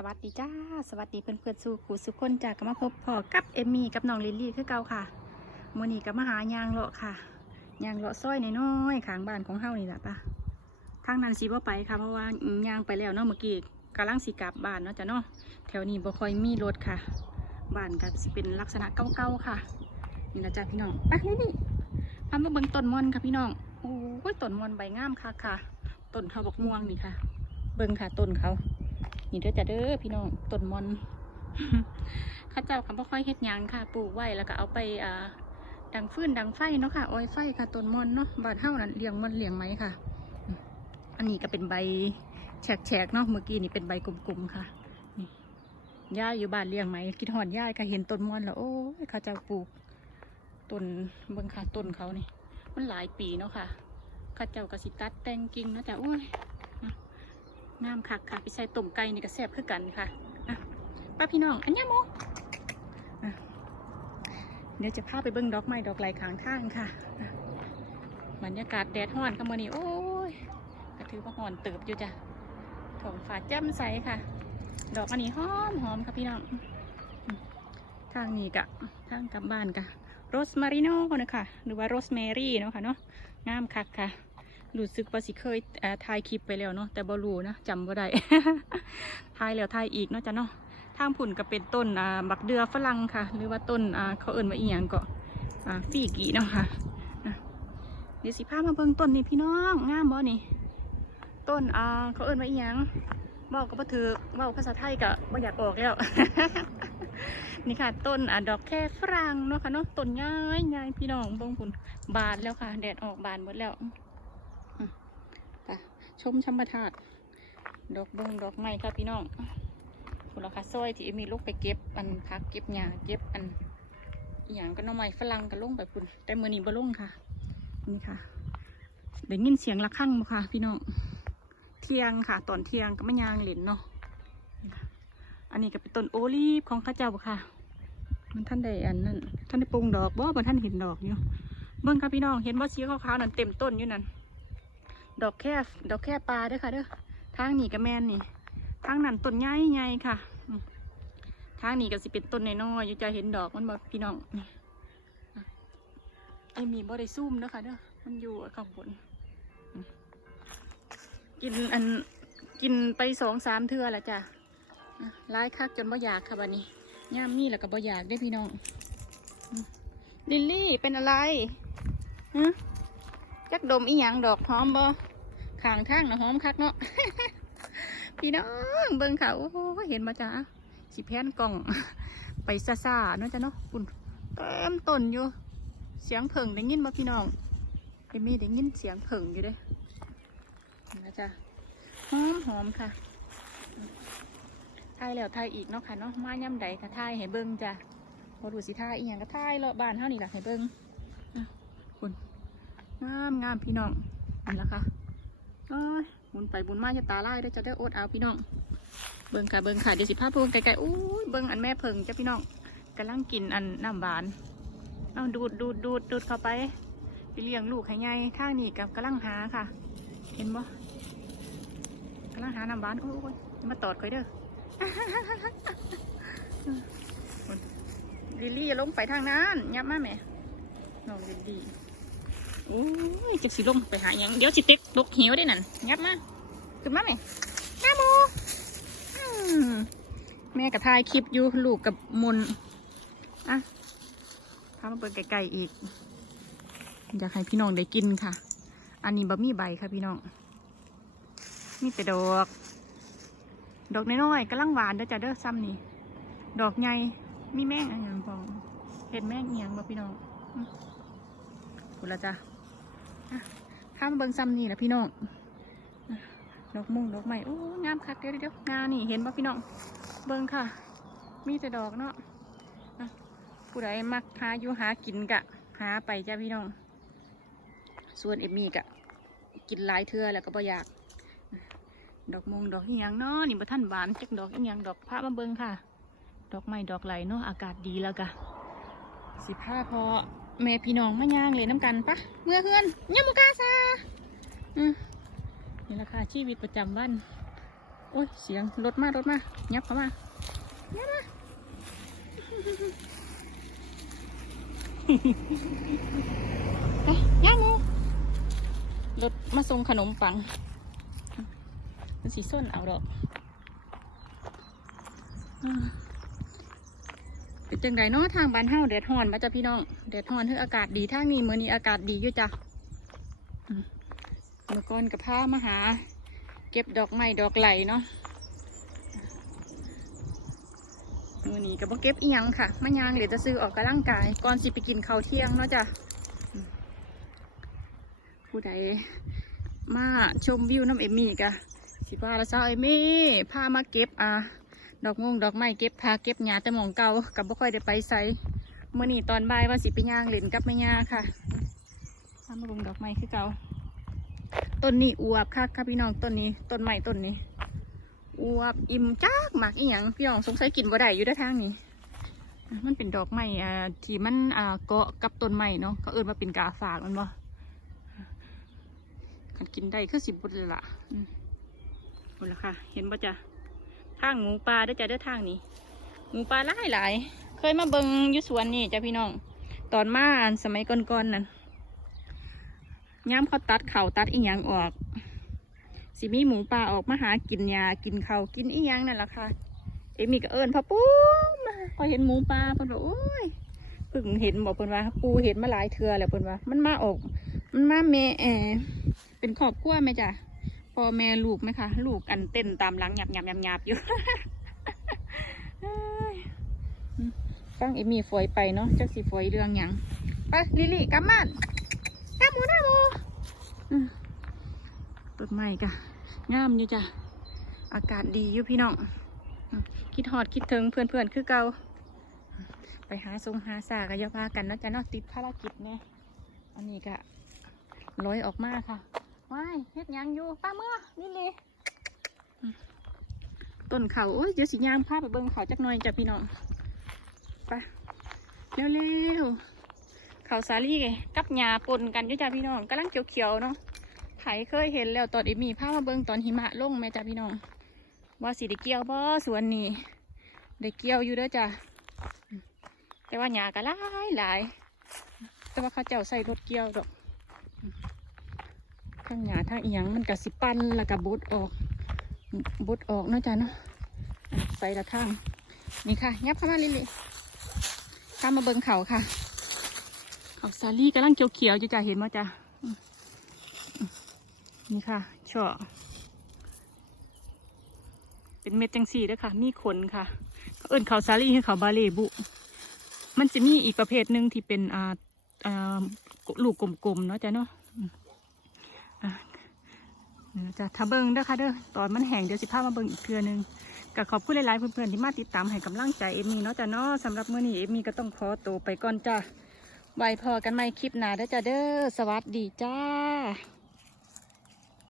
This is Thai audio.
สวัสดีจ้า สวัสดีเพื่อนเพื่อนสู่ขูสุคนจากกมาพบพอกับเอมมี่กับน้องลิลลี่คือเก่าค่ะมือนี้ก็มาหายางเลาะค่ะยางเลาะซ้อยน้อยๆข้างบ้านของเฮานี่แหละปะทางนั้นสีบ่ไปค่ะเพราะว่ายางไปแล้วเนาะเมื่อกี้กำลังสีกลับบ้านเนาะจ้ะเนาะแถวนี้บ่ค่อยมีรถค่ะบ้านก็สิเป็นลักษณะเก่าๆค่ะนี่นะจ้ะพี่น้องไปนี่นี่พามาเบิ่งต้นมอนค่ะพี่น้องโอ้ยต้นมอนใบงามค่ะค่ะต้นเขาบอกม่วงนี่ค่ะ เบิ่งค่ะต้นเขา นี่เด้อจ้ะเด้อพี่น้องต้นมอนข้าเจ้าคำว่ค่อยเฮ็ดยังค่ะ ปลูกไว้แล้วก็เอาไปอ่าดังฟืนดังไฟเนาะค่ะอ้อยไฟค่ะต้นมอนเนาะบานเฮานั่นเลี้ยงมอนเลี้ยงไหมค่ะ อันนี้ก็เป็นใบแฉกๆเนาะเมื่อกี้นี่เป็นใบกลมๆค่ะย่าอยู่บ้านเลี้ยงไหมคิดหอนย่าก็เห็นต้นมอนแล้วโอ้ยข้าเจ้าปลูกต้นเบิ่งค่ะต้นเขานี่มันหลายปีเนาะค่ะข้าเจ้าก็สิตัดแต่งกิ่งนะจ้ะโอ้ย น้ำคักค่ะพี่ชายต้มไก่นี่ก็แซ่บคือกันค่ะอะป้าพี่น้อง อันนี้โมเดี๋ยวจะพาไปเบิ้งดอกไม้ดอกไหลขางทางค่ะบรรยากาศแดดฮ้อนค่ะมื่อนี้โอ้ยก็ถือว่าฮ้อนเติบอยู่จ้ะท้องฟ้าแจ่มใสค่ะ ดอกอันนี้หอมหอมค่ะพี่น้อง ทางนี้กะทางกลับบ้านกะโรสมาริโน่นะคะหรือว่าโรสแมรี่เนาะค่ะเนาะงามคักค่ะ รู้สึกว่าสิเคยเอ่อถ่ายคลิปไปแล้วเนาะแต่บ่รู้นะจำบ่ได้ถ่ายแล้วถ่ายอีกเนาะจ้ะเนาะทางผุ่นก็เป็นต้นอ่าบักเดือฝรั่งค่ะ หรือว่าต้นอ่าเขาเอิ่นว่าอีหยังก็ฟีกีเนาะค่ะเดี๋ยวสิพามาเบิ่งต้นนี่พี่น้องงามบ่นี่ ต้นอ่าเขาเอิ่นว่าอีหยังเว้าก็บ่ถือเว้าภาษาไทยก็บ่อยากออกแล้วนี่ค่ะ ต้นอ่าดอกแค่ฝรั่งเนาะค่ะเนาะต้นง่ายง่ายพี่น้องบงผุ่นบานแล้วค่ะ แดดออกบานหมดแล้ว ชมธรรมชาติดอกบงดอกไม้ค่ะพี่น้องคุณราคาซอยที่มีลูกไปเก็บอันพักเก็บหญ้าเก็บอันอย่างก็น้องไม้ฝรั่งก็ลงไปคุณแต่มือนี้บ่ลงค่ะ นี่ค่ะได้ยินเสียงระฆังบ่ค่ะ พี่น้องเที่ยงค่ะ ตอนเที่ยงก็ไม่ยางเหรนเนาะนี่ค่ะอันนี้ก็เป็นต้นโอลีฟของข้าเจ้าบ่ค่ะ มันท่านได้อันนั้นท่านได้ปรุงดอกบ่บ่ท่านเห็นดอกอยู่เบิ่งค่ะพี่น้องเห็นว่าสีขาวๆนั่นเต็มต้นอยู่นั่น ดอกแค่ดอกแค่ปลาเด้อค่ะเด้อทางนี้ก็แมนนี่ ทางนั้นต้นใหญ่ใหญ่ค่ะ ทางนี้ก็สิเป็นต้นใน้อยอยู่จะเห็นดอกมันบ่พี่น้องนี่ไอ้มีบ่ได้ซูมเด้อค่ะเด้อมันอยู่ข้างบนกินอันกินไปสองสามเทื่อล้วจ้ะร้ายคักจนบ่อยากค่ะบัดนี้ย่ามมีแล้วก็บ่อยากได้พี่น้อง ลิลลี่เป็นอะไรฮะ จักดมอีหยังดอกหอมบ่ขางทางนะหอมคักเนาะพี่น้องเบิ่งเขาโอ้โหเห็นมาจ้าสิแพนกล่อง ไปซาซาเนาะจ้ะเนาะคุณเต็มต้นอยู่ เสียงเผิ่งได้ยินบ่พี่น้องเอมี่ได้ยินเสียงเผิ่งอยู่เด้นะจ้ะหอมหอมค่ะทายแล้วทายอีกเนาะค่ะเนาะมาย่ำใดก็ทายให้เบิ่งจ้ะพอดูสิทายอีหยังก็ทายเลาะบ้านเฮานี่แหละให้เบิ่ง งามงามพี่น้องนี่ละค่ะโอ้ยหมุนไปบุญมาจะตาไล่ได้จะได้อดเอาพี่น้อง เบิ่งค่ะเบิ่งค่ะเดี๋ยวสิพาเพิ่งไกลๆอู้เบิ่งอันแม่เพิงจ้ะพี่น้องกำลังกินอันน้ำหวานเอาดูดดูดดูดดูดเข้าไปไปเลี้ยงลูกให้ไงทางนี้กับกำลังหาค่ะ เห็นบ่กำลังหาน้ำหวานโอ้ยมาตอดคอยเด้อลิลี่อย่าลงไปทางนั้นยับมาแม่น้องลิลี่ โอ้ยจักสิลงไปหาหยังเดี๋ยวสิเต็กตกเหวได้นั่นงับมาขึ้นมาไหมน้าโมแม่กับทายคลิปอยู่ลูกกับมุนอะพามาเปิดไก่ๆอีก อยากให้พี่น้องได้กินค่ะ อันนี้บะหมี่ใบค่ะพี่น้องมีแต่ดอก ดอกน้อยๆกำลังหวานเด้อจ้ะเด้อซ้ำนี่ดอกใหญ่มีแม่งอะไรอย่างพองเห็ดแม่งเอียงบ่พี่น้องอืมคุละจ้ะ ข้ามเบิงซ้ำนี่แหละพี่น้องดอกมุงดอกใหม่โอ้งามคักเดี๋ยวเดี๋ยวงานนี่เห็นป่ะพี่น้อง เบิงค่ะ มีแต่ดอกเนาะผู้ใดมักหาอยู่หากินกะ หาไปจ้าพี่น้อง ส่วนเอมมี่กะ กินหลายเทื่อแล้วก็บ่อยาก ดอกมงดอกอีหยังเนาะนี่บ่ท่านบานจักดอกอีหยังดอกพระมาเบิงค่ะ ดอกไม้ดอกไหลเนาะอากาศดีแล้วกะสิผ้าพอ แม่พี่น้องมาย่างเลยน้ำกันปะเมื่อเฮือนยามุกาซาอืมนี่แหละค่ะชีวิตประจำวันโอ้ยเสียงรถมารถมายับเข้ามายับมาไปย่างหมูรถมาส่งขนมปังมันสีส้นเอาดอกอ่า เป็นจังไดเนาะทางบ้านเฮาแดดฮ้อนมาจ้ะพี่น้องแดดฮ้อนเฮ้ออากาศดีทางนี้มื้อนี้อากาศดีอยู่จ้ะอืมเมื่อก่อนกับพามาหา เก็บดอกไม้ดอกไหลเนาะมื้อนี้ก็บ่เก็บอีหยังค่ะมายางเหลือจะซื้อออกกำลังกาย ก่อนสิไปกินข้าวเที่ยงเนาะจ้ะผู้ใดมาชมวิวน้ำเอมี่กะสิว่าละเจ้าเอมี่พามาเก็บอ่า ดอกงงดอกไม้เก็บพาเก็บหญ้าแต่หมองเก่ากับบ่ค่อยได้ไปใส่เมื่อนี้ตอนบ่ายว่าสิไปย่างเล่นกับแม่ย่าค่ะพามาบิ่งดอกไม้คือเก่าต้นนี้อวบค่ะค่ะพี่น้องต้นนี้ต้นไม้ต้นนี้อวบอิ่มจักหมากอีหยังพี่น้องสงสัยกินบ่ได้อยู่ด้านทางนี้ มันเป็นดอกไม้อ่าที่มันอ่าเกาะกับต้นไม้เนาะเขาเอิ้นว่าเป็นกาฝากมันบ่กินได้คือสิบบุญละอืมบุญละค่ะ เห็นบ่จ้ะ ทางหมูปลาได้อจ้ะด้อทางนี้ หมูปลาหลายหลาย เคยมาเบิงยู่สวนนี่จ้ะพี่น้อง ตอนมาอันสมัยก่อนๆนั่นย้ำเขาตัดเข่าตัดอีหยังออก สิมีหมูป่าออกมาหากินยากินเขากินอีหยังนั่นแหละค่ะ เอมี่ก็เอิญพ่อปูมาพอเห็นหมูป่าเพิ่นโอ้ยเพิ่งเห็นบอกเพิ่นว่า ปูเห็นมาหลายเทือแล้วเพิ่นว่า มันมาออก มันมาเมแอเป็นครอบครัวไหมจ๊ะ พ่อแม่ลูกไหมคะลูกอันเต้นตามหลังหยับหยับหยับหยับอยู่เอ้ยอืมฟังเอมี่ฝอยไปเนาะจักสิฝอยเรื่องยังไปลิลี่กลับบ้านหน้าหมูหน้าหมูต้นไม้กะงามอยู่จ้ะอากาศดีอยู่พี่น้องคิดหอดคิดถึงเพื่อนๆคือเก่าไปหาทรงหาสากะยาพากันนะจ๊ะเนาะติดภารกิจแน่อันนี้กะลอยออกมาค่ะ ว้ายเฮ็ดยังอยู่ป้าเมื่อนี่เลยต้นเขาโอ้ยเดี๋ยวสิยามพาไปเบิ่งเขาจักหน่อยจ้ะพี่น้องไปเร็วๆเขาสาลี่กับหญ้าปนกันอยู่จ้ะพี่น้องกำลังเขียวๆเนาะไผเคยเห็นแล้วตอนเอมีพามาเบิ่งตอนหิมะลงแม่จ้ะพี่น้องว่าสิได้เกี่ยวบ่สวนนี้ได้เกี่ยวอยู่เด้อจ้ะแต่ว่าหญ้าก็หลายหลายแต่ว่าเขาเจ้าใส่รถเกี่ยวดอก ทั้งหยาทั้งอียงมันกะสิปั้นแล้วก็บดออกบดออกเนาะจ้ะเนาะใส่ละข้างนี่ค่ะยับเข้ามาลิลิข้ามมาเบิงเขาค่ะเขาซาลี่กำลังเขียวๆอยู่จ้ะเห็นมั้จ้ะนี่ค่ะช่อเป็นเม็ดจังสีด้วยค่ะ มีขนค่ะเขาเอิ้นเขาซาลี่ให้เขาบาเลบุ มันจะมีอีกประเภทหนึ่งที่เป็นอ่าอ่าลูกกลมๆเนาะจ้ะเนาะ จะทาเบิงเด้อค่ะเด้อตอนมันแห้งเดี๋ยวสิพามาเบิงอีกเทื่อนึงก็ขอบคุณหลายๆเพื่อนๆที่มาติดตามให้กำลังใจเอมมี่เนาะจ้ะเนาะสำหรับมื้อนี้เอมมี่ก็ต้องขอตัวไปก่อนจ้ะไว้พอกันใหม่คลิปหน้าเด้อจ้ะเด้อสวัสดีจ้า